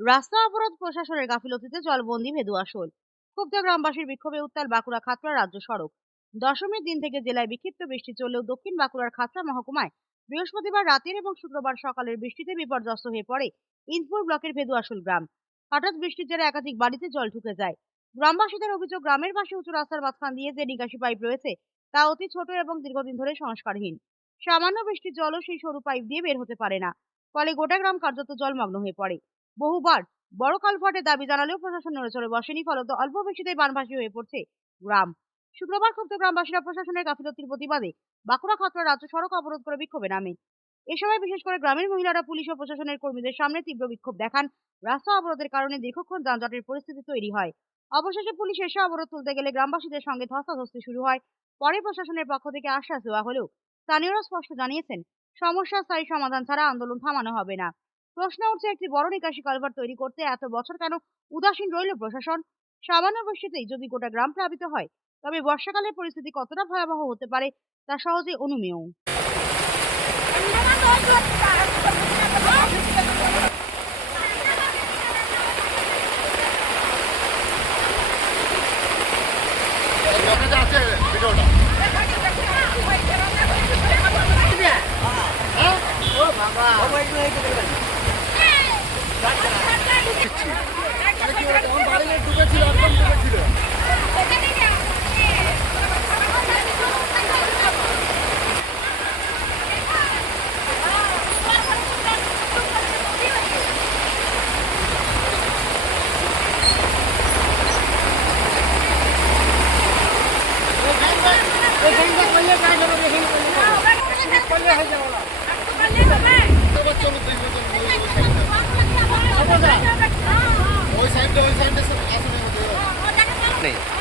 রাস্তা অবরোধ প্রশাসনের গাফিলতিতে জলবন্দি ভেদু আসল। ক্ষুব্ধ গ্রামবাসীর বিক্ষোভে উত্তাল বাঁকুড়া খাতড়া রাজ্য সড়ক। দশমীর দিন থেকে জেলায় বিক্ষিপ্ত বৃষ্টি চললেও দক্ষিণ বাঁকুড়ার খাতড়া মহকুমায় বৃহস্পতিবার রাতের এবং শুক্রবার সকালের বৃষ্টিতে বিপর্যস্ত হয়ে পড়ে ইন্দপুর ব্লকের ভেদু আসল গ্রাম। হঠাৎ বৃষ্টির জেরে একাধিক বাড়িতে জল ঢুকে যায়। গ্রামবাসীদের অভিযোগ, গ্রামের পাশে উঁচু রাস্তার মাঝখান দিয়ে যে নিকাশি পাইপ রয়েছে, তা অতি ছোট এবং দীর্ঘদিন ধরে সংস্কারহীন। সামান্য বৃষ্টির জলও সেই সরু পাইপ দিয়ে বের হতে পারে না, ফলে গোটা গ্রাম কার্যত জলমগ্ন হয়ে পড়ে। বহুবার। বড় কালভার্টের দাবি জানালেও প্রশাসন নড়েচড়ে বসেনি, ফলত অল্প বৃষ্টিতেই বানভাসী হয়ে পড়ছে গ্রাম। শুক্রবার ক্ষুব্ধ গ্রামবাসীরা প্রশাসনের গাফিলতির প্রতিবাদে বাঁকুড়া খাতড়া রাজ্য সড়ক অবরোধ করে বিক্ষোভে নামে। এ সময় বিশেষ করে গ্রামের মহিলারা পুলিশ ও প্রশাসনের কর্মীদের সামনে তীব্র বিক্ষোভ দেখান। রাস্তা অবরোধের কারণে দীর্ঘক্ষণ যানজটের পরিস্থিতি তৈরি হয়। অবশেষে পুলিশ এসে অবরোধ তুলতে গেলে গ্রামবাসীদের সঙ্গে ধস্তাধস্তি শুরু হয়। পরে প্রশাসনের পক্ষ থেকে আশ্বাস দেওয়া হলেও স্থানীয়রা স্পষ্ট জানিয়েছেন, সমস্যার স্থায়ী সমাধান ছাড়া আন্দোলন থামানো হবে না। প্রশ্ন উঠছে একটি বড় নিকাশি কালভার তৈরি করতে এত বছর কেন উদাসীন রইল প্রশাসন? সামান্য বৃষ্টিতেই যদি গোটা গ্রাম প্লাবিত হয়, তবে বর্ষাকালের পরিস্থিতি কতটা ভয়াবহ হতে পারে তা সহজে অনুমেয়। আপনাদের ভিডিওটা আরে কি আমার বাড়ি ঢুকেছিল একদম ঢুকেছিল চলো দুই জন नहीं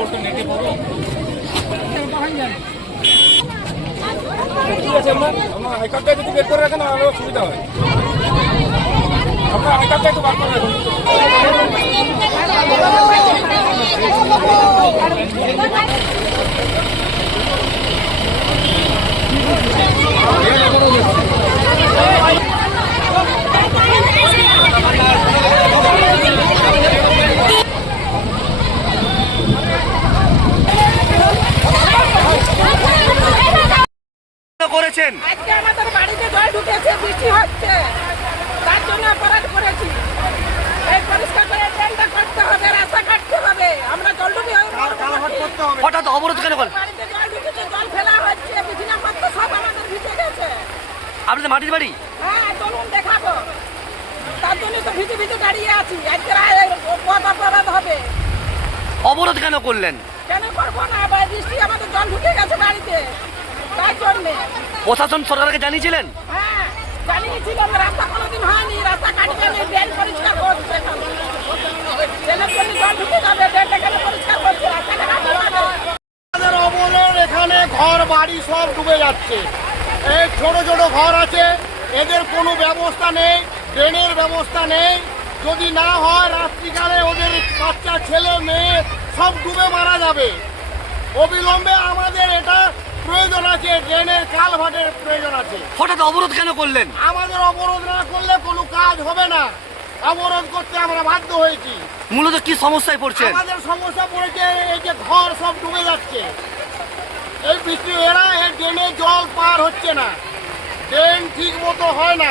পাঠানো হলেও খবর তো নেটে পাবো ঠিক আছে আপনার আমার আই কার্ডটা যদি বের করে রাখেন আরও সুবিধা হয় আপনার আই কার্ডটা একটু বার করে রাখুন করেছেন আজকে আমাদের বাড়িতে জল ঢুকেছে বৃষ্টি হচ্ছে। তার জন্য অপরাধ করেছি। এই পরিষ্কার করে ট্রেনটা হবে রাস্তা কাটতে হবে। আমরা জল হঠাৎ অবরোধ কেন করলেন বাড়িতে জল ঢুকেছে জল ফেলা হচ্ছে বিছানাপত্র সব আমাদের ভিজে গেছে। আপনাদের মাটির বাড়ি? হ্যাঁ চলুন দেখাবো। তার জন্য তো ভিজে ভিজে দাঁড়িয়ে আছি। আজকে রায় পথ অপরাধ হবে। অবরোধ কেন করলেন? কেন করব না? বৃষ্টি আমাদের জল ঢুকে গেছে বাড়িতে। প্রশাসন সরকারকে জানিয়েছিলেন? হ্যাঁ এখানে ঘর বাড়ি সব ডুবে যাচ্ছে। এই ছোট ছোট ঘর আছে এদের কোনো ব্যবস্থা নেই ড্রেনের ব্যবস্থা নেই। যদি না হয় রাত্রিকালে ওদের বাচ্চা ছেলে মেয়ে সব ডুবে মারা যাবে। অবিলম্বে আমাদের এটা প্রয়োজন আছে ড্রেনের কালভাটের প্রয়োজন আছে। হঠাৎ অবরোধ কেন করলেন? আমাদের অবরোধ না করলে কোনো কাজ হবে না। অবরোধ করতে আমরা বাধ্য হয়েছি। মূলত কি সমস্যায় পড়ছে আমাদের সমস্যা পড়েছে এই যে ঘর সব ডুবে যাচ্ছে। এই বৃষ্টি এরা এই ড্রেনে জল পার হচ্ছে না। ড্রেন ঠিক মতো হয় না।